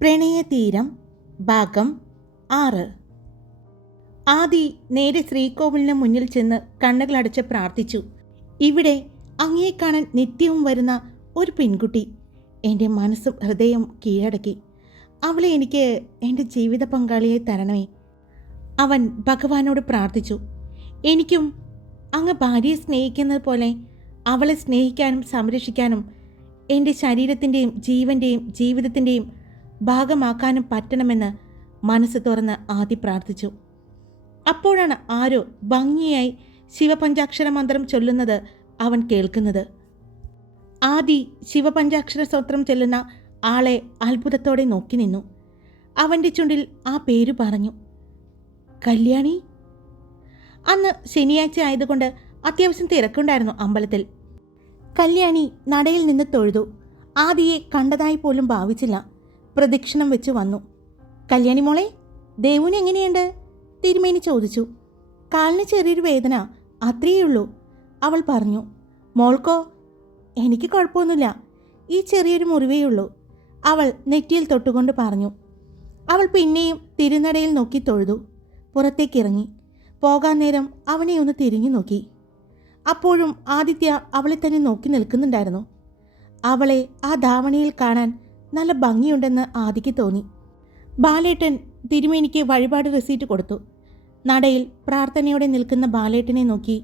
പ്രണയതീരം ഭാഗം 6. ആദി നേരെ ശ്രീകോവിലിന് മുന്നിൽ ചെന്ന് കണ്ണുകളടച്ച് പ്രാർത്ഥിച്ചു. ഇവിടെ അങ്ങയെ കാണാൻ നിത്യവും വരുന്ന ഒരു പെൺകുട്ടി എൻ്റെ മനസ്സും ഹൃദയവും കീഴടക്കി. അവളെ എനിക്ക് എൻ്റെ ജീവിത പങ്കാളിയെ തരണമേ. അവൻ ഭഗവാനോട് പ്രാർത്ഥിച്ചു. എനിക്കും അങ്ങ് ഭാര്യയെ സ്നേഹിക്കുന്നത് പോലെ അവളെ സ്നേഹിക്കാനും സംരക്ഷിക്കാനും എൻ്റെ ശരീരത്തിൻ്റെയും ജീവൻ്റെയും ജീവിതത്തിൻ്റെയും ഭാഗമാക്കാനും പറ്റണമെന്ന് മനസ്സ് തുറന്ന് ആദി പ്രാർത്ഥിച്ചു. അപ്പോഴാണ് ആരോ ഭംഗിയായി ശിവപഞ്ചാക്ഷര മന്ത്രം ചൊല്ലുന്നത് അവൻ കേൾക്കുന്നത്. ആദി ശിവപഞ്ചാക്ഷര സ്തോത്രം ചൊല്ലുന്ന ആളെ അത്ഭുതത്തോടെ നോക്കി നിന്നു. അവൻ്റെ ചുണ്ടിൽ ആ പേര് പറഞ്ഞു, കല്യാണി. അന്ന് ശനിയാഴ്ച ആയതുകൊണ്ട് അത്യാവശ്യം തിരക്കുണ്ടായിരുന്നു അമ്പലത്തിൽ. കല്യാണി നടയിൽ നിന്ന് തൊഴുതു. ആദിയെ കണ്ടതായി പോലും ഭാവിച്ചില്ല. പ്രദക്ഷിണം വെച്ച് വന്നു. കല്യാണി മോളെ, ദേവുന് എങ്ങനെയുണ്ട്? തിരുമേനി ചോദിച്ചു. കാലിന് ചെറിയൊരു വേദന, അത്രയേയുള്ളൂ, അവൾ പറഞ്ഞു. മോൾക്കോ? എനിക്ക് കുഴപ്പമൊന്നുമില്ല, ഈ ചെറിയൊരു മുറിവേയുള്ളൂ, അവൾ നെറ്റിയിൽ തൊട്ടുകൊണ്ട് പറഞ്ഞു. അവൾ പിന്നെയും തിരുനടയിൽ നോക്കി തൊഴുതു. പുറത്തേക്കിറങ്ങി. പോകാൻ നേരം അവനെ ഒന്ന് തിരിഞ്ഞു നോക്കി. അപ്പോഴും ആദിത്യ അവളെ തന്നെ നോക്കി നിൽക്കുന്നുണ്ടായിരുന്നു. അവളെ ആ ധാവണിയിൽ കാണാൻ നല്ല ഭംഗിയുണ്ടെന്ന് ആദിക്ക് തോന്നി. ബാലേട്ടൻ തിരുമേനിക്ക് വഴിപാട് റെസീറ്റ് കൊടുത്തു. നടയിൽ പ്രാർത്ഥനയോടെ നിൽക്കുന്ന ബാലേട്ടനെ നോക്കി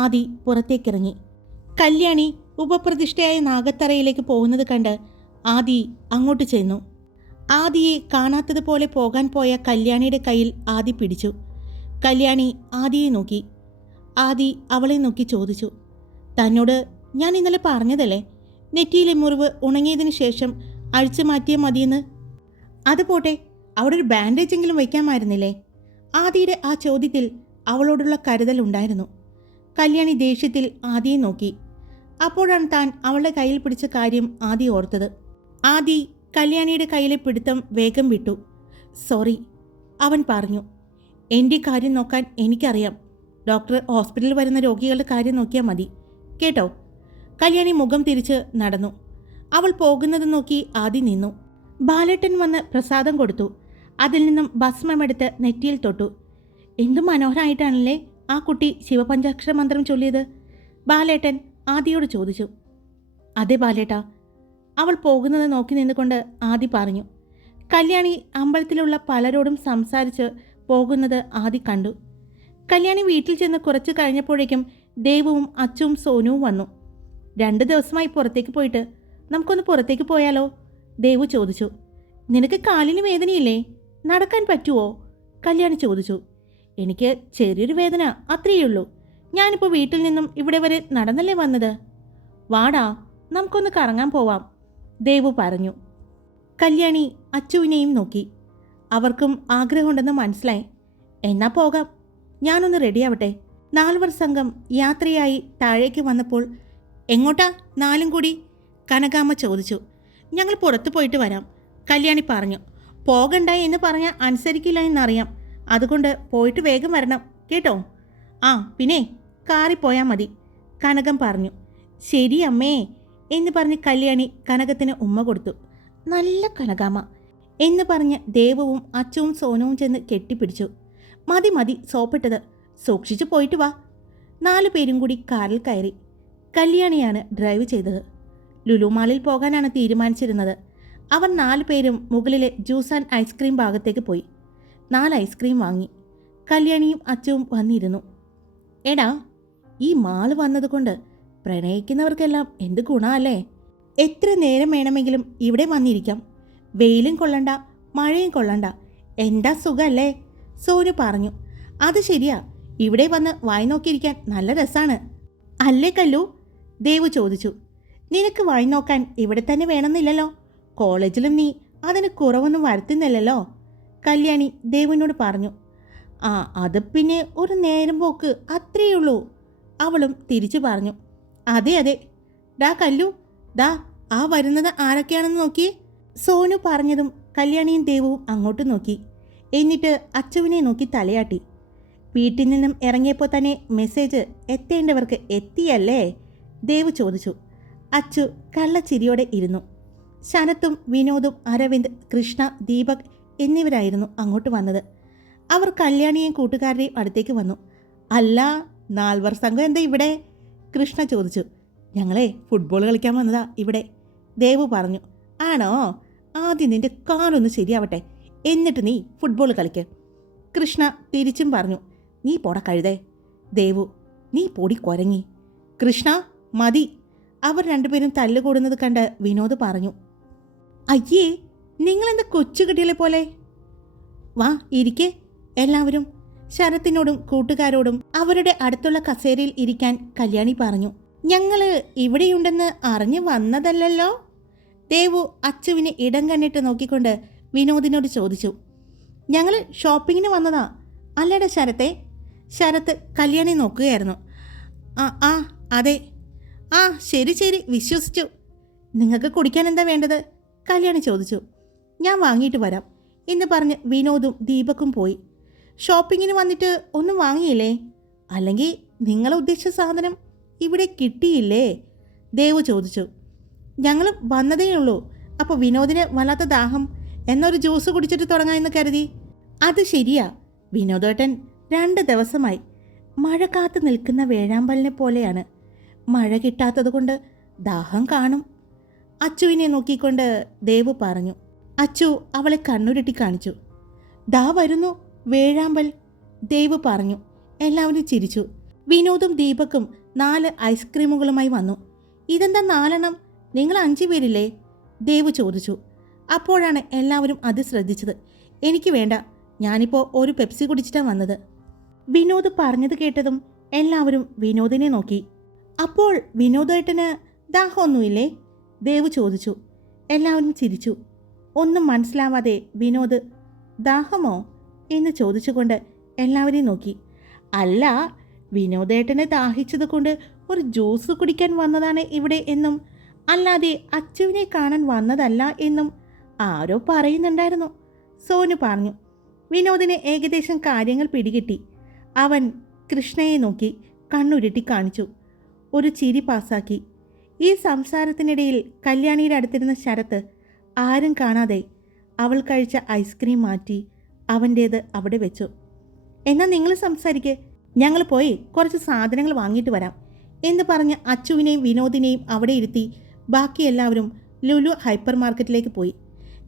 ആദി പുറത്തേക്കിറങ്ങി. കല്യാണി ഉപപ്രതിഷ്ഠയായ നാഗത്തറയിലേക്ക് പോകുന്നത് കണ്ട് ആദി അങ്ങോട്ട് ചെന്നു. ആദിയെ കാണാത്തതുപോലെ പോകാൻ പോയ കല്യാണിയുടെ കയ്യിൽ ആദി പിടിച്ചു. കല്യാണി ആദിയെ നോക്കി. ആദി അവളെ നോക്കി ചോദിച്ചു, തന്നോട് ഞാൻ ഇന്നലെ പറഞ്ഞതല്ലേ നെറ്റിയിലെ മുറിവ് ഉണങ്ങിയതിന് ശേഷം അഴിച്ചു മാറ്റിയാൽ മതിയെന്ന്? അതുപോട്ടെ, അവിടെ ഒരു ബാൻഡേജെങ്കിലും വയ്ക്കാമായിരുന്നില്ലേ? ആദിയുടെ ആ ചോദ്യത്തിൽ അവളോടുള്ള കരുതൽ ഉണ്ടായിരുന്നു. കല്യാണി ദേഷ്യത്തിൽ ആദിയെ നോക്കി. അപ്പോഴാണ് താൻ അവളുടെ കയ്യിൽ പിടിച്ച കാര്യം ആദി ഓർത്തത്. ആദി കല്യാണിയുടെ കയ്യിലെ പിടുത്തം വേഗം വിട്ടു. സോറി, അവൻ പറഞ്ഞു. എൻ്റെ കാര്യം നോക്കാൻ എനിക്കറിയാം. ഡോക്ടർ ഹോസ്പിറ്റലിൽ വരുന്ന രോഗികളുടെ കാര്യം നോക്കിയാൽ മതി കേട്ടോ. കല്യാണി മുഖം തിരിച്ച് നടന്നു. അവൾ പോകുന്നത് നോക്കി ആദി നിന്നു. ബാലേട്ടൻ വന്ന് പ്രസാദം കൊടുത്തു. അതിൽ നിന്നും ഭസ്മമെടുത്ത് നെറ്റിയിൽ തൊട്ടു. എന്തു മനോഹരമായിട്ടാണല്ലേ ആ കുട്ടി ശിവപഞ്ചാക്ഷര മന്ത്രം ചൊല്ലിയത്? ബാലേട്ടൻ ആദിയോട് ചോദിച്ചു. അതെ ബാലേട്ടാ, അവൾ പോകുന്നത് നോക്കി നിന്നുകൊണ്ട് ആദി പറഞ്ഞു. കല്യാണി അമ്പലത്തിലുള്ള പലരോടും സംസാരിച്ച് പോകുന്നത് ആദി കണ്ടു. കല്യാണി വീട്ടിൽ ചെന്ന് കുറച്ച് കഴിഞ്ഞപ്പോഴേക്കും ദേവുവും അച്ചുവും സോനുവും വന്നു. 2 ദിവസമായി പുറത്തേക്ക് പോയിട്ട്, നമുക്കൊന്ന് പുറത്തേക്ക് പോയാലോ? ദേവു ചോദിച്ചു. നിനക്ക് കാലിന് വേദനയില്ലേ? നടക്കാൻ പറ്റുമോ? കല്യാണി ചോദിച്ചു. എനിക്ക് ചെറിയൊരു വേദന, അത്രയുള്ളൂ. ഞാനിപ്പോൾ വീട്ടിൽ നിന്നും ഇവിടെ വരെ നടന്നല്ലേ വന്നത്. വാടാ, നമുക്കൊന്ന് കറങ്ങാൻ പോവാം, ദേവു പറഞ്ഞു. കല്യാണി അച്ചുവിനെയും നോക്കി. അവർക്കും ആഗ്രഹമുണ്ടെന്ന് മനസ്സിലായി. എന്നാ പോകാം, ഞാനൊന്ന് റെഡിയാവട്ടെ. 4 സംഘം യാത്രയായി താഴേക്ക് വന്നപ്പോൾ, എങ്ങോട്ടാ 4 കൂടി? കനകാമ്മ ചോദിച്ചു. ഞങ്ങൾ പുറത്തു പോയിട്ട് വരാം, കല്യാണി പറഞ്ഞു. പോകണ്ട എന്ന് പറഞ്ഞാൽ അനുസരിക്കില്ല എന്നറിയാം, അതുകൊണ്ട് പോയിട്ട് വേഗം വരണം കേട്ടോ. ആ പിന്നെ കാറിൽ പോയാൽ മതി, കനകം പറഞ്ഞു. ശരി അമ്മേ എന്ന് പറഞ്ഞ് കല്യാണി കനകത്തിന് ഉമ്മ കൊടുത്തു. നല്ല കനകാമ്മ എന്ന് പറഞ്ഞ് ദേവവും അച്ചുവും സോനവും ചെന്ന് കെട്ടിപ്പിടിച്ചു. മതി മതി സോപ്പിട്ടത്, സൂക്ഷിച്ചു പോയിട്ട് വാ. 4 പേരും കൂടി കാറിൽ കയറി. കല്യാണിയാണ് ഡ്രൈവ് ചെയ്തത്. ലുലു മാളിൽ പോകാനാണ് തീരുമാനിച്ചിരുന്നത്. അവർ 4 പേരും മുകളിലെ ജ്യൂസ് ആൻഡ് ഐസ്ക്രീം ഭാഗത്തേക്ക് പോയി. 4 ഐസ്ക്രീം വാങ്ങി. കല്യാണിയും അച്ചുവും വന്നിരുന്നു. എടാ, ഈ മാള് വന്നതുകൊണ്ട് പ്രണയിക്കുന്നവർക്കെല്ലാം എന്ത് ഗുണമല്ലേ? എത്ര നേരം വേണമെങ്കിലും ഇവിടെ വന്നിരിക്കാം. വെയിലും കൊള്ളണ്ട, മഴയും കൊള്ളണ്ട, എന്താ സുഖമല്ലേ? സോനു പറഞ്ഞു. അത് ശരിയാ, ഇവിടെ വന്ന് വായി നോക്കിയിരിക്കാൻ നല്ല രസാണ് അല്ലേ കല്ലു? ദേവു ചോദിച്ചു. നിനക്ക് വായി നോക്കാൻ ഇവിടെ തന്നെ വേണമെന്നില്ലല്ലോ, കോളേജിലും നീ അതിന് കുറവൊന്നും വരുത്തുന്നില്ലല്ലോ, കല്യാണി ദേവുവിനോട് പറഞ്ഞു. ആ അത് പിന്നെ ഒരു നേരം പോക്ക്, അത്രയുള്ളൂ, അവളും തിരിച്ചു പറഞ്ഞു. അതെ അതെ. ഡാ കല്ലു, ദാ ആ വരുന്നത് ആരൊക്കെയാണെന്ന് നോക്കിയേ. സോനു പറഞ്ഞതും കല്യാണിയും ദേവുവും അങ്ങോട്ട് നോക്കി. എന്നിട്ട് അച്ചുവിനെ നോക്കി തലയാട്ടി. വീട്ടിൽ നിന്നും ഇറങ്ങിയപ്പോൾ തന്നെ മെസ്സേജ് എത്തേണ്ടവർക്ക് എത്തിയല്ലേ? ദേവു ചോദിച്ചു. അച്ചു കള്ളച്ചിരിയോടെ ഇരുന്നു. ശരത്തും വിനോദും അരവിന്ദ്, കൃഷ്ണ, ദീപക് എന്നിവരായിരുന്നു അങ്ങോട്ട് വന്നത്. അവർ കല്യാണിയെയും കൂട്ടുകാരുടെയും അടുത്തേക്ക് വന്നു. അല്ല, നാൽവർ സംഘം എന്താ ഇവിടെ? കൃഷ്ണ ചോദിച്ചു. ഞങ്ങളെ ഫുട്ബോൾ കളിക്കാൻ വന്നതാ ഇവിടെ, ദേവു പറഞ്ഞു. ആണോ? ആദ്യം നിന്റെ കാലൊന്ന് ശരിയാവട്ടെ, എന്നിട്ട് നീ ഫുട്ബോൾ കളിക്ക്, കൃഷ്ണ തിരിച്ചും പറഞ്ഞു. നീ പോട കഴുതേ. ദേവു, നീ പൊടി കുരങ്ങി. കൃഷ്ണ, മതി. അവർ രണ്ടുപേരും തല്ലുകൂടുന്നത് കണ്ട് വിനോദ് പറഞ്ഞു. അയ്യേ, നിങ്ങളെന്താ കൊച്ചുകുട്ടികളെ പോലെ? വാ ഇരിക്കേ എല്ലാവരും. ശരത്തിനോടും കൂട്ടുകാരോടും അവരുടെ അടുത്തുള്ള കസേരയിൽ ഇരിക്കാൻ കല്യാണി പറഞ്ഞു. ഞങ്ങള് ഇവിടെയുണ്ടെന്ന് അറിഞ്ഞു വന്നതല്ലല്ലോ? ദേവു അച്ചുവിനെ ഇടം കണ്ണിട്ട് നോക്കിക്കൊണ്ട് വിനോദിനോട് ചോദിച്ചു. ഞങ്ങൾ ഷോപ്പിങ്ങിന് വന്നതാ അല്ലേടാ ശരത്തെ? ശരത്ത് കല്യാണി നോക്കുകയായിരുന്നു. ആ അതെ. ആ ശരി ശരി, വിശ്വസിച്ചു. നിങ്ങൾക്ക് കുടിക്കാൻ എന്താ വേണ്ടത്? കല്യാണി ചോദിച്ചു. ഞാൻ വാങ്ങിയിട്ട് വരാം എന്ന് പറഞ്ഞ് വിനോദും ദീപക്കും പോയി. ഷോപ്പിങ്ങിന് വന്നിട്ട് ഒന്നും വാങ്ങിയില്ലേ? അല്ലെങ്കിൽ നിങ്ങൾ ഉദ്ദേശിച്ച സാധനം ഇവിടെ കിട്ടിയില്ലേ? ദേവു ചോദിച്ചു. ഞങ്ങൾ വന്നതേയുള്ളൂ. അപ്പോൾ വിനോദിന് വല്ലാത്ത ദാഹം, എന്നൊരു ജ്യൂസ് കുടിച്ചിട്ട് തുടങ്ങാമെന്ന് കരുതി. അത് ശരിയാ, വിനോദേട്ടൻ 2 ദിവസമായി മഴ കാത്തു നിൽക്കുന്ന വേഴാമ്പലിനെ പോലെയാണ്. മഴ കിട്ടാത്തത് കൊണ്ട് ദാഹം കാണും. അച്ചുവിനെ നോക്കിക്കൊണ്ട് ദേവു പറഞ്ഞു. അച്ചു അവളെ കണ്ണുരുട്ടി കാണിച്ചു. ദാ വരുന്നു വേഴാമ്പൽ, ദേവു പറഞ്ഞു. എല്ലാവരും ചിരിച്ചു. വിനോദും ദീപക്കും 4 ഐസ്ക്രീമുകളുമായി വന്നു. ഇതെന്താ 4 നിങ്ങൾ 5 പേരില്ലേ? ദേവു ചോദിച്ചു. അപ്പോഴാണ് എല്ലാവരും അത് ശ്രദ്ധിച്ചത്. എനിക്ക് വേണ്ട, ഞാനിപ്പോൾ ഒരു പെപ്സി കുടിച്ചിട്ടാണ് വന്നത്. വിനോദ് പറഞ്ഞത് കേട്ടതും എല്ലാവരും വിനോദിനെ നോക്കി. അപ്പോൾ വിനോദേട്ടന് ദാഹമൊന്നുമില്ലേ? ദേവു ചോദിച്ചു. എല്ലാവരും ചിരിച്ചു. ഒന്നും മനസ്സിലാവാതെ വിനോദ് ദാഹമോ എന്ന് ചോദിച്ചുകൊണ്ട് എല്ലാവരെയും നോക്കി. അല്ല, വിനോദേട്ടനെ ദാഹിച്ചത് കൊണ്ട് ഒരു ജ്യൂസ് കുടിക്കാൻ വന്നതാണ് ഇവിടെ എന്നും അല്ലാതെ അച്ചുവിനെ കാണാൻ വന്നതല്ല എന്നും ആരോ പറയുന്നുണ്ടായിരുന്നു, സോനു പറഞ്ഞു. വിനോദിന് ഏകദേശം കാര്യങ്ങൾ പിടികിട്ടി. അവൻ കൃഷ്ണയെ നോക്കി കണ്ണുരുട്ടി കാണിച്ചു. ഒരു ചിരി പാസാക്കി. ഈ സംസാരത്തിനിടയിൽ കല്യാണിയുടെ അടുത്തിരുന്ന ശരത്ത് ആരും കാണാതെ അവൾ കഴിച്ച ഐസ്ക്രീം മാറ്റി അവൻ്റേത് അവിടെ വെച്ചു. എന്നാൽ നിങ്ങൾ സംസാരിക്ക്, ഞങ്ങൾ പോയി കുറച്ച് സാധനങ്ങൾ വാങ്ങിയിട്ട് വരാം എന്ന് പറഞ്ഞ് അച്ചുവിനെയും വിനോദിനെയും അവിടെ ഇരുത്തി ബാക്കി എല്ലാവരും ലുലു ഹൈപ്പർ മാർക്കറ്റിലേക്ക് പോയി.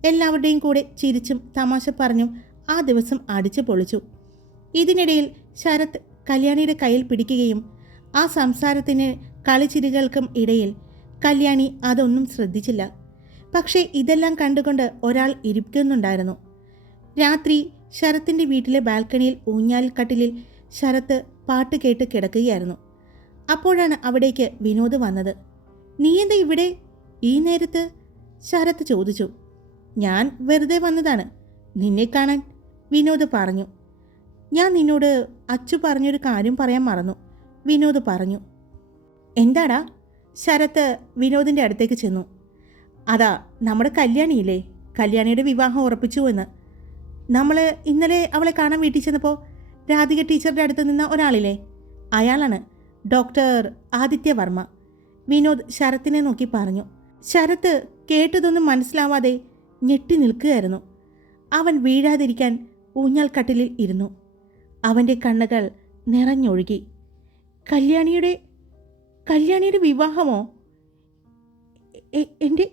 എല്ലാവരുടെയും കൂടെ ചിരിച്ചും തമാശ പറഞ്ഞും ആ ദിവസം അടിച്ചു പൊളിച്ചു. ഇതിനിടയിൽ ശരത് കല്യാണിയുടെ കയ്യിൽ പിടിക്കുകയും ആ സംസാരത്തിന് കളിച്ചിരികൾക്കും ഇടയിൽ കല്യാണി അതൊന്നും ശ്രദ്ധിച്ചില്ല. പക്ഷേ ഇതെല്ലാം കണ്ടുകൊണ്ട് ഒരാൾ ഇരിക്കുന്നുണ്ടായിരുന്നു. രാത്രി ശരത്തിൻ്റെ വീട്ടിലെ ബാൽക്കണിയിൽ ഊഞ്ഞാൽക്കട്ടിലിൽ ശരത്ത് പാട്ട് കേട്ട് കിടക്കുകയായിരുന്നു. അപ്പോഴാണ് അവിടേക്ക് വിനോദ് വന്നത്. നീ എന്താ ഇവിടെ ഈ നേരത്ത്? ശരത്ത് ചോദിച്ചു. ഞാൻ വെറുതെ വന്നതാണ്, നിന്നെ കാണാൻ, വിനോദ് പറഞ്ഞു. ഞാൻ നിന്നോട് അച്ചു പറഞ്ഞൊരു കാര്യം പറയാൻ മറന്നു, വിനോദ് പറഞ്ഞു. എന്താടാ? ശരത്ത് വിനോദിൻ്റെ അടുത്തേക്ക് ചെന്നു. അതാ നമ്മുടെ കല്യാണിയില്ലേ, കല്യാണിയുടെ വിവാഹം ഉറപ്പിച്ചു എന്ന്. നമ്മൾ ഇന്നലെ അവളെ കാണാൻ വീട്ടിൽ ചെന്നപ്പോൾ രാധിക ടീച്ചറുടെ അടുത്ത് നിന്ന ഒരാളില്ലേ, അയാളാണ് ഡോക്ടർ ആദിത്യ വർമ്മ, വിനോദ് ശരത്തിനെ നോക്കി പറഞ്ഞു. ശരത്ത് കേട്ടതൊന്നും മനസ്സിലാവാതെ ഞെട്ടി നിൽക്കുകയായിരുന്നു. അവൻ വീഴാതിരിക്കാൻ ഊഞ്ഞാൽക്കട്ടിലിൽ ഇരുന്നു. അവൻ്റെ കണ്ണുകൾ നിറഞ്ഞൊഴുകി. കല്യാണിയുടെ വിവാഹമോ? എൻ്റെ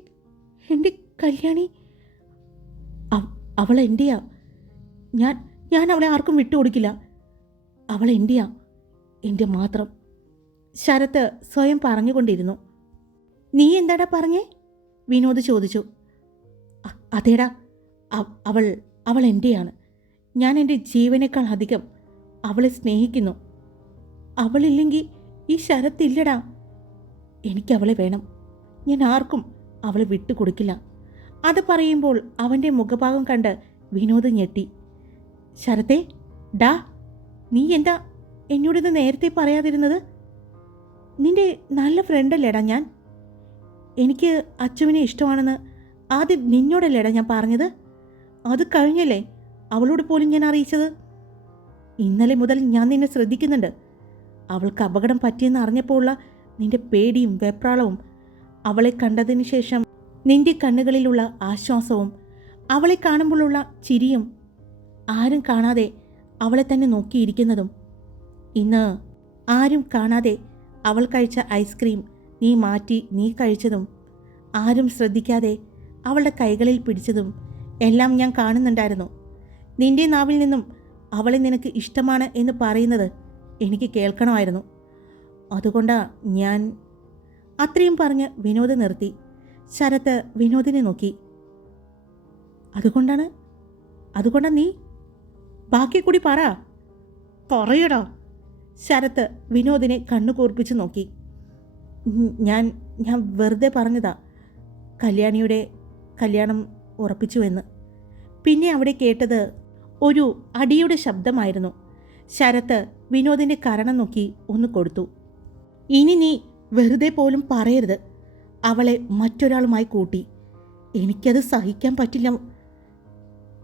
കല്യാണി? അവൾ എൻ്റെയാ. ഞാൻ അവളെ ആർക്കും വിട്ടുകൊടുക്കില്ല. അവൾ എൻ്റെയാ, എൻ്റെ മാത്രം, ശരത്ത് സ്വയം പറഞ്ഞുകൊണ്ടിരുന്നു. നീ എന്താടാ പറഞ്ഞേ? വിനോദ് ചോദിച്ചു. അതേടാ, അവൾ എൻ്റെയാണ്. ഞാൻ എൻ്റെ ജീവനേക്കാൾ അധികം അവളെ സ്നേഹിക്കുന്നു. അവളില്ലെങ്കിൽ ഈ ശരത്തില്ലടാ. എനിക്കവളെ വേണം. ഞാൻ ആർക്കും അവളെ വിട്ടുകൊടുക്കില്ല. അത് പറയുമ്പോൾ അവൻ്റെ മുഖഭാഗം കണ്ട് വിനോദ് ഞെട്ടി. ശരത്തെ, ഡാ, നീ എന്താ എന്നോടിത് നേരത്തെ പറയാതിരുന്നത്? നിന്റെ നല്ല ഫ്രണ്ടല്ലേടാ ഞാൻ. എനിക്ക് അച്ചുവിനെ ഇഷ്ടമാണെന്ന് ആദ്യം നിന്നോടല്ലേടാ ഞാൻ പറഞ്ഞത്. അത് കഴിഞ്ഞല്ലേ അവളോട് പോലും ഞാൻ അറിയിച്ചത്. ഇന്നലെ മുതൽ ഞാൻ നിന്നെ ശ്രദ്ധിക്കുന്നുണ്ട്. അവൾക്ക് അപകടം പറ്റിയെന്ന് അറിഞ്ഞപ്പോൾ ഉള്ള നിന്റെ പേടിയും വെപ്രാളവും, അവളെ കണ്ടതിന് ശേഷം നിന്റെ കണ്ണുകളിലുള്ള ആശ്വാസവും അവളെ കാണുമ്പോഴുള്ള ചിരിയും, ആരും കാണാതെ അവളെ തന്നെ നോക്കിയിരിക്കുന്നതും, ഇന്ന് ആരും കാണാതെ അവൾ കഴിച്ച ഐസ്ക്രീം നീ മാറ്റി നീ കഴിച്ചതും, ആരും ശ്രദ്ധിക്കാതെ അവളുടെ കൈകളിൽ പിടിച്ചതും എല്ലാം ഞാൻ കാണുന്നുണ്ടായിരുന്നു. നിന്റെ നാവിൽ നിന്നും അവളെ നിനക്ക് ഇഷ്ടമാണ് എന്ന് പറയുന്നത് എനിക്ക് കേൾക്കണമായിരുന്നു. അതുകൊണ്ടാ ഞാൻ. അത്രയും പറഞ്ഞ് വിനോദ് നിർത്തി. ശരത്ത് വിനോദിനെ നോക്കി. അതുകൊണ്ടാ നീ? ബാക്കി കൂടി പറയടാ. ശരത്ത് വിനോദിനെ കണ്ണു കൂർപ്പിച്ച് നോക്കി. ഞാൻ വെറുതെ പറഞ്ഞതാ കല്യാണിയുടെ കല്യാണം ഉറപ്പിച്ചു എന്ന്. പിന്നെ അവിടെ കേട്ടത് ഒരു അടിയുടെ ശബ്ദമായിരുന്നു. ശരത്ത് വിനോദിൻ്റെ കരണം നോക്കി ഒന്ന് കൊടുത്തു. ഇനി നീ വെറുതെ പോലും പറയരുത്. അവളെ മറ്റൊരാളുമായി കൂട്ടി. എനിക്കത് സഹിക്കാൻ പറ്റില്ല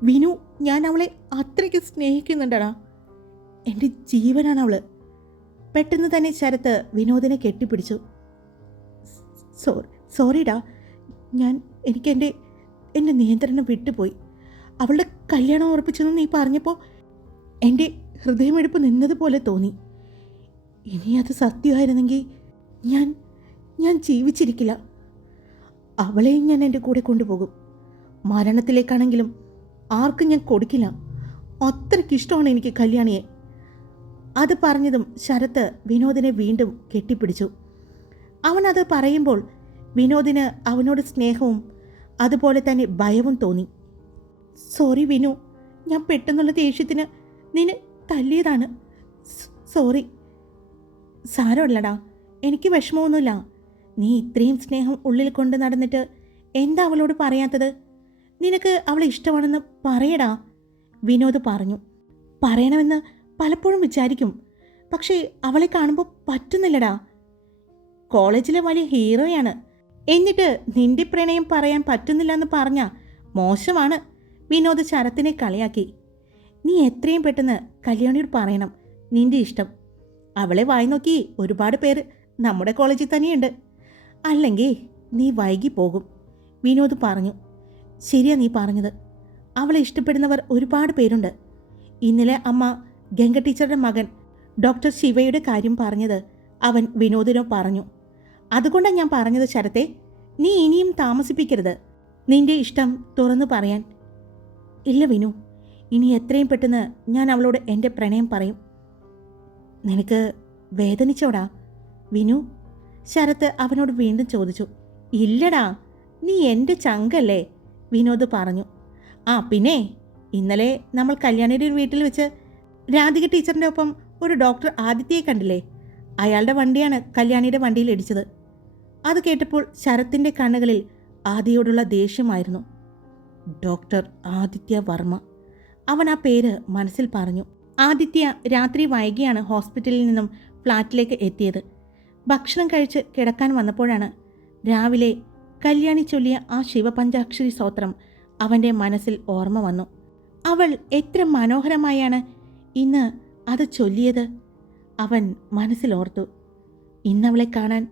വിനു. ഞാൻ അവളെ അത്രയ്ക്ക് സ്നേഹിക്കുന്നുണ്ടടാ. എൻ്റെ ജീവനാണ് അവള്. പെട്ടെന്ന് തന്നെ ശരത്ത് വിനോദിനെ കെട്ടിപ്പിടിച്ചു. സോറിടാ, എനിക്ക് എൻ്റെ നിയന്ത്രണം വിട്ടുപോയി. അവളുടെ കല്യാണം ഉറപ്പിച്ചെന്ന് നീ പറഞ്ഞപ്പോൾ എൻ്റെ ഹൃദയമെടുപ്പ് നിന്നതുപോലെ തോന്നി. ഇനി അത് സത്യമായിരുന്നെങ്കിൽ ഞാൻ ജീവിച്ചിരിക്കില്ല. അവളെയും ഞാൻ എൻ്റെ കൂടെ കൊണ്ടുപോകും. മരണത്തിലേക്കാണെങ്കിലും ആർക്കും ഞാൻ കൊടുക്കില്ല. അത്രയ്ക്കിഷ്ടമാണ് എനിക്ക് കല്യാണിയെ. അത് പറഞ്ഞതും ശരത്ത് വിനോദിനെ വീണ്ടും കെട്ടിപ്പിടിച്ചു. അവനത് പറയുമ്പോൾ വിനോദിന് അവനോട് സ്നേഹവും അതുപോലെ തന്നെ ഭയവും തോന്നി. സോറി വിനു, ഞാൻ പെട്ടെന്നുള്ള ദേഷ്യത്തിന് നിന്നെ തല്ലിയതാണ്. സോറി. സാരമല്ലടാ, എനിക്ക് വിഷമമൊന്നുമില്ല. നീ ഇത്രയും സ്നേഹം ഉള്ളിൽ കൊണ്ട് നടന്നിട്ട് എന്താ അവളോട് പറയാത്തത്? നിനക്ക് അവളെ ഇഷ്ടമാണെന്ന് പറയടാ, വിനോദ് പറഞ്ഞു. പറയണമെന്ന് പലപ്പോഴും വിചാരിക്കും, പക്ഷേ അവളെ കാണുമ്പോൾ പറ്റുന്നില്ലടാ. കോളേജിലെ വലിയ ഹീറോയാണ്, എന്നിട്ട് നിന്റെ പ്രണയം പറയാൻ പറ്റുന്നില്ല എന്ന് പറഞ്ഞാൽ മോശമാണ്. വിനോദ് ശരത്തിനെ കളിയാക്കി. നീ എത്രയും പെട്ടെന്ന് കല്യാണിയോട് പറയണം നിന്റെ ഇഷ്ടം. അവളെ വായി നോക്കി ഒരുപാട് പേര് നമ്മുടെ കോളേജിൽ തന്നെയുണ്ട്. അല്ലെങ്കിൽ നീ വൈകി പോകും, വിനോദ് പറഞ്ഞു. ശരിയാ നീ പറഞ്ഞത്. അവളെ ഇഷ്ടപ്പെടുന്നവർ ഒരുപാട് പേരുണ്ട്. ഇന്നലെ അമ്മ ഗംഗ ടീച്ചറുടെ മകൻ ഡോക്ടർ ശിവയുടെ കാര്യം പറഞ്ഞത് അവൻ വിനോദിനോ പറഞ്ഞു. അതുകൊണ്ടാണ് ഞാൻ പറഞ്ഞത് ശരത്തെ, നീ ഇനിയും താമസിപ്പിക്കരുത് നിന്റെ ഇഷ്ടം തുറന്നു പറയാൻ. ഇല്ല വിനു, ഇനി എത്രയും പെട്ടെന്ന് ഞാൻ അവളോട് എൻ്റെ പ്രണയം പറയും. നിനക്ക് വേദനിച്ചോടാ വിനു? ശരത്ത് അവനോട് വീണ്ടും ചോദിച്ചു. ഇല്ലടാ, നീ എൻ്റെ ചങ്കല്ലേ, വിനോദ് പറഞ്ഞു. ആ പിന്നെ, ഇന്നലെ നമ്മൾ കല്യാണിയുടെ ഒരു വീട്ടിൽ വെച്ച് രാധിക ടീച്ചറിൻ്റെ ഒപ്പം ഒരു ഡോക്ടർ ആദിത്യയെ കണ്ടില്ലേ? അയാളുടെ വണ്ടിയാണ് കല്യാണിയുടെ വണ്ടിയിൽ ഇടിച്ചത്. അത് കേട്ടപ്പോൾ ശരത്തിൻ്റെ കണ്ണുകളിൽ ആദിയോടുള്ള ദേഷ്യമായിരുന്നു. ഡോക്ടർ ആദിത്യ വർമ്മ. അവൻ ആ പേര് മനസ്സിൽ പറഞ്ഞു. ആദിത്യ രാത്രി വൈകിയാണ് ഹോസ്പിറ്റലിൽ നിന്നും ഫ്ലാറ്റിലേക്ക് എത്തിയത്. ഭക്ഷണം കഴിച്ച് കിടക്കാൻ വന്നപ്പോഴാണ് രാവിലെ കല്യാണി ചൊല്ലിയ ആ ശിവപഞ്ചാക്ഷരി സ്തോത്രം അവൻ്റെ മനസ്സിൽ ഓർമ്മ വന്നു. അവൾ എത്ര മനോഹരമായാണ് ഇന്ന് അത് ചൊല്ലിയത് അവൻ മനസ്സിലോർത്തു. ഇന്നവളെ കാണാൻ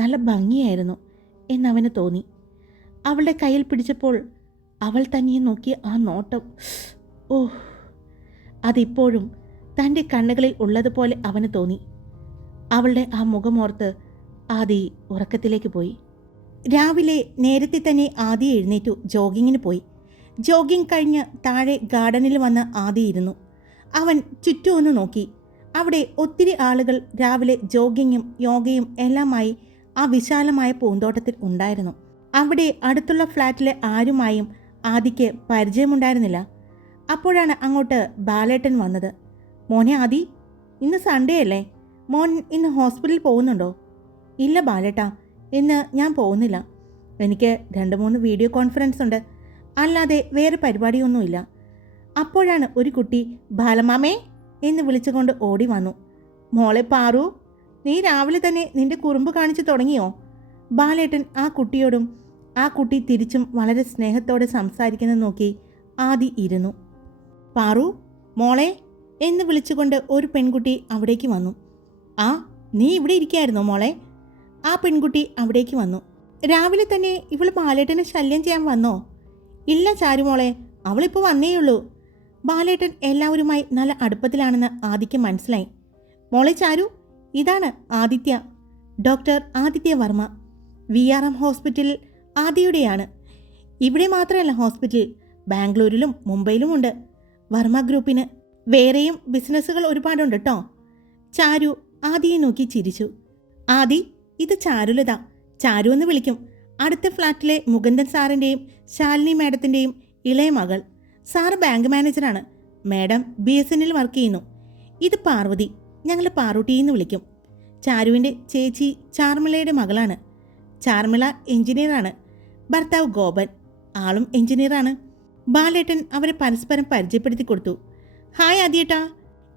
നല്ല ഭംഗിയായിരുന്നു എന്നവന് തോന്നി. അവളുടെ കയ്യിൽ പിടിച്ചപ്പോൾ അവൾ തന്നെ നോക്കിയ ആ നോട്ടം, ഓഹ്, അതിപ്പോഴും തൻ്റെ കണ്ണുകളിൽ ഉള്ളതുപോലെ അവന് തോന്നി. അവളുടെ ആ മുഖമോർത്ത് ആദി ഉറക്കത്തിലേക്ക് പോയി. രാവിലെ നേരത്തെ തന്നെ ആദി എഴുന്നേറ്റു ജോഗിങ്ങിന് പോയി. ജോഗിങ് കഴിഞ്ഞ് താഴെ ഗാർഡനിൽ വന്ന് ആദി ഇരുന്നു. അവൻ ചുറ്റും ഒന്ന് നോക്കി. അവിടെ ഒത്തിരി ആളുകൾ രാവിലെ ജോഗിങ്ങും യോഗയും എല്ലാമായി ആ വിശാലമായ പൂന്തോട്ടത്തിൽ ഉണ്ടായിരുന്നു. അവിടെ അടുത്തുള്ള ഫ്ലാറ്റിലെ ആരുമായും ആദിക്ക് പരിചയമുണ്ടായിരുന്നില്ല. അപ്പോഴാണ് അങ്ങോട്ട് ബാലേട്ടൻ വന്നത്. മോനെ ആദി, ഇന്ന് സൺഡേ അല്ലേ? മോൻ ഇന്ന് ഹോസ്പിറ്റലിൽ പോകുന്നുണ്ടോ? ഇല്ല ബാലേട്ടാ, ഇന്ന് ഞാൻ പോകുന്നില്ല. എനിക്ക് 2-3 വീഡിയോ കോൺഫറൻസ് ഉണ്ട്, അല്ലാതെ വേറെ പരിപാടിയൊന്നുമില്ല. അപ്പോഴാണ് ഒരു കുട്ടി ബാലമാമേ എന്ന് വിളിച്ചുകൊണ്ട് ഓടി വന്നു. മോളെ പാറു, നീ രാവിലെ തന്നെ നിന്റെ കുറുമ്പ് കാണിച്ചു തുടങ്ങിയോ? ബാലേട്ടൻ ആ കുട്ടിയോടും ആ കുട്ടി തിരിച്ചും വളരെ സ്നേഹത്തോടെ സംസാരിക്കുന്നത് നോക്കി ആദി ഇരുന്നു. പാറു മോളെ എന്ന് വിളിച്ചുകൊണ്ട് ഒരു പെൺകുട്ടി അവിടേക്ക് വന്നു. ആ, നീ ഇവിടെ ഇരിക്കായിരുന്നോ മോളെ? ആ പെൺകുട്ടി അവിടേക്ക് വന്നു. രാവിലെ തന്നെ ഇവൾ ബാലേട്ടനെ ശല്യം ചെയ്യാൻ വന്നോ? ഇല്ല ചാരുമോളെ, അവളിപ്പോൾ വന്നേയുള്ളൂ. ബാലേട്ടൻ എല്ലാവരുമായി നല്ല അടുപ്പത്തിലാണെന്ന് ആദിക്ക് മനസ്സിലായി. മോളെ ചാരു, ഇതാണ് ആദിത്യ, ഡോക്ടർ ആദിത്യ വർമ്മ. VRM ഹോസ്പിറ്റലിൽ ആദിയുടെയാണ്. ഇവിടെ മാത്രമല്ല ഹോസ്പിറ്റൽ, ബാംഗ്ലൂരിലും മുംബൈയിലും ഉണ്ട്. വർമ്മ ഗ്രൂപ്പിന് വേറെയും ബിസിനസ്സുകൾ ഒരുപാടുണ്ട് കേട്ടോ. ചാരു ആദിയെ നോക്കി ചിരിച്ചു. ആദി, ഇത് ചാരുലത, ചാരു എന്ന് വിളിക്കും. അടുത്ത ഫ്ലാറ്റിലെ മുകുന്ദൻ സാറിൻ്റെയും ശാലിനി മാഡത്തിൻ്റെയും ഇളയ മകൾ. സാറ് ബാങ്ക് മാനേജറാണ്, മാഡം BSNL വർക്ക് ചെയ്യുന്നു. ഇത് പാർവതി, ഞങ്ങൾ പാറൂട്ടി എന്ന് വിളിക്കും. ചാരുവിൻ്റെ ചേച്ചി ചാർമിളയുടെ മകളാണ്. ചാർമിള എഞ്ചിനീയറാണ്. ഭർത്താവ് ഗോപൻ, ആളും എഞ്ചിനീയറാണ്. ബാലേട്ടൻ അവരെ പരസ്പരം പരിചയപ്പെടുത്തി കൊടുത്തു. ഹായ് ആദിയേട്ടാ.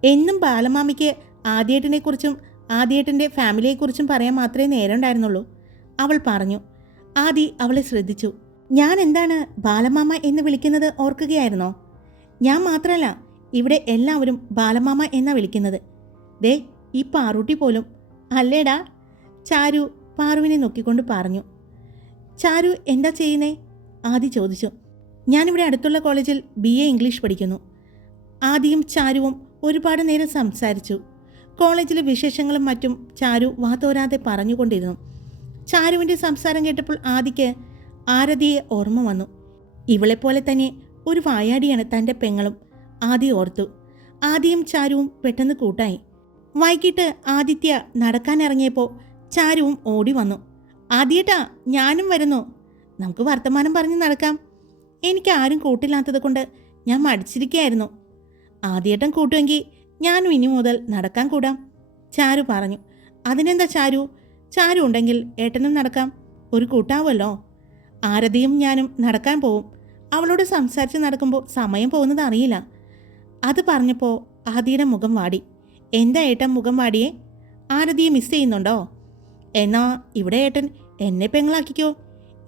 എന്നും ബാലമാമിക്ക് ആദിയേട്ടനെക്കുറിച്ചും ആദിയേട്ടൻ്റെ ഫാമിലിയെക്കുറിച്ചും പറയാൻ മാത്രമേ നേരം ഉണ്ടായിരുന്നുള്ളൂ. അവൾ പറഞ്ഞു. ആദി അവളെ ശ്രദ്ധിച്ചു. ഞാൻ എന്താണ് ബാലമാമ എന്ന് വിളിക്കുന്നത് ഓർക്കുകയായിരുന്നോ? ഞാൻ മാത്രമല്ല, ഇവിടെ എല്ലാവരും ബാലമാമ എന്നാണ് വിളിക്കുന്നത്. ദേ, ഈ പാറൂട്ടി പോലും. അല്ലേടാ? ചാരു പാറുവിനെ നോക്കിക്കൊണ്ട് പറഞ്ഞു. ചാരു എന്താ ചെയ്യുന്നേ? ആദി ചോദിച്ചു. ഞാനിവിടെ അടുത്തുള്ള കോളേജിൽ BA ഇംഗ്ലീഷ് പഠിക്കുന്നു. ആദിയും ചാരുവും ഒരുപാട് നേരം സംസാരിച്ചു. കോളേജിലെ വിശേഷങ്ങളും മറ്റും ചാരു വാതോരാതെ പറഞ്ഞുകൊണ്ടിരുന്നു. ചാരുവിൻ്റെ സംസാരം കേട്ടപ്പോൾ ആദിക്ക് ആരതിയെ ഓർമ്മ വന്നു. ഇവളെപ്പോലെ തന്നെ ഒരു വായാടിയാണ് തൻ്റെ പെങ്ങളും. ആദി ഓർത്തു. ആദിയും ചാരുവും പെട്ടെന്ന് കൂട്ടായി. വൈകിട്ട് ആദിത്യ നടക്കാനിറങ്ങിയപ്പോൾ ചാരുവും ഓടി വന്നു. ആദിയേട്ടാ, ഞാനും വരുന്നു. നമുക്ക് വർത്തമാനം പറഞ്ഞ് നടക്കാം. എനിക്ക് ആരും കൂട്ടില്ലാത്തത് കൊണ്ട് ഞാൻ മടിച്ചിരിക്കുകയായിരുന്നു. ആദിയേട്ടൻ കൂട്ടുമെങ്കിൽ ഞാനും ഇനി മുതൽ നടക്കാൻ കൂടാം, ചാരു പറഞ്ഞു. അതിനെന്താ ചാരു, ചാരു ഉണ്ടെങ്കിൽ ഏട്ടനും നടക്കാം, ഒരു കൂട്ടാവുമല്ലോ. ആരതിയും ഞാനും നടക്കാൻ പോവും. അവളോട് സംസാരിച്ച് നടക്കുമ്പോൾ സമയം പോകുന്നത് അറിയില്ല. അത് പറഞ്ഞപ്പോൾ ആദിയുടെ മുഖം വാടി. എന്താ ഏട്ടൻ മുഖം വാടിയേ? ആരതിയെ മിസ് ചെയ്യുന്നുണ്ടോ? എന്നാ ഇവിടെ ഏട്ടൻ എന്നെ പെങ്ങളാക്കിക്കോ.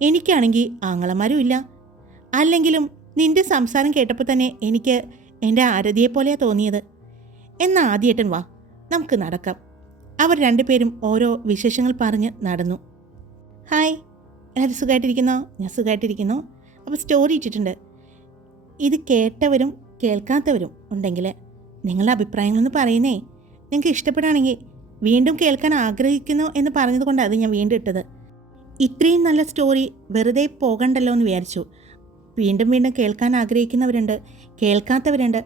എനിക്കാണെങ്കിൽ ആങ്ങളമാരും ഇല്ല. അല്ലെങ്കിലും നിന്റെ സംസാരം കേട്ടപ്പോൾ തന്നെ എനിക്ക് എൻ്റെ ആരതിയെപ്പോലെയാണ് തോന്നിയത്. എന്നാൽ ആദ്യേട്ടൻ വാ, നമുക്ക് നടക്കാം. അവർ രണ്ടുപേരും ഓരോ വിശേഷങ്ങൾ പറഞ്ഞ് നടന്നു. ഹായ്, എല്ലാവരും സുഖമായിട്ടിരിക്കുന്നോ? ഞാൻ സുഖമായിട്ടിരിക്കുന്നു. അപ്പോൾ സ്റ്റോറി ഇട്ടിട്ടുണ്ട്. ഇത് കേട്ടവരും കേൾക്കാത്തവരും ഉണ്ടെങ്കിൽ നിങ്ങളുടെ അഭിപ്രായങ്ങളൊന്ന് പറയുന്നേ. നിങ്ങൾക്ക് ഇഷ്ടപ്പെടുകയാണെങ്കിൽ വീണ്ടും കേൾക്കാൻ ആഗ്രഹിക്കുന്നു എന്ന് പറഞ്ഞതുകൊണ്ടാണ് അത് ഞാൻ വീണ്ടും ഇട്ടത്. ഇത്രയും നല്ല സ്റ്റോറി വെറുതെ പോകണ്ടല്ലോ എന്ന് വിചാരിച്ചു. വീണ്ടും വീണ്ടും കേൾക്കാൻ ആഗ്രഹിക്കുന്നവരുണ്ട്, കേൾക്കാത്തവരുണ്ട്.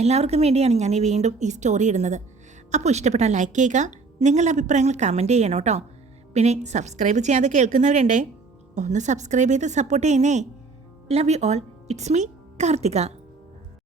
എല്ലാവർക്കും വേണ്ടിയാണ് ഞാൻ വീണ്ടും ഈ സ്റ്റോറി ഇടുന്നത്. അപ്പോൾ ഇഷ്ടപ്പെട്ടാൽ ലൈക്ക് ചെയ്യുക, നിങ്ങളുടെ അഭിപ്രായങ്ങൾ കമൻറ്റ് ചെയ്യണം കേട്ടോ. പിന്നെ സബ്സ്ക്രൈബ് ചെയ്യാതെ കേൾക്കുന്നവരുണ്ടേ, ഒന്ന് സബ്സ്ക്രൈബ് ചെയ്ത് സപ്പോർട്ട് ചെയ്യുന്നേ. Love you all. It's me Karthika.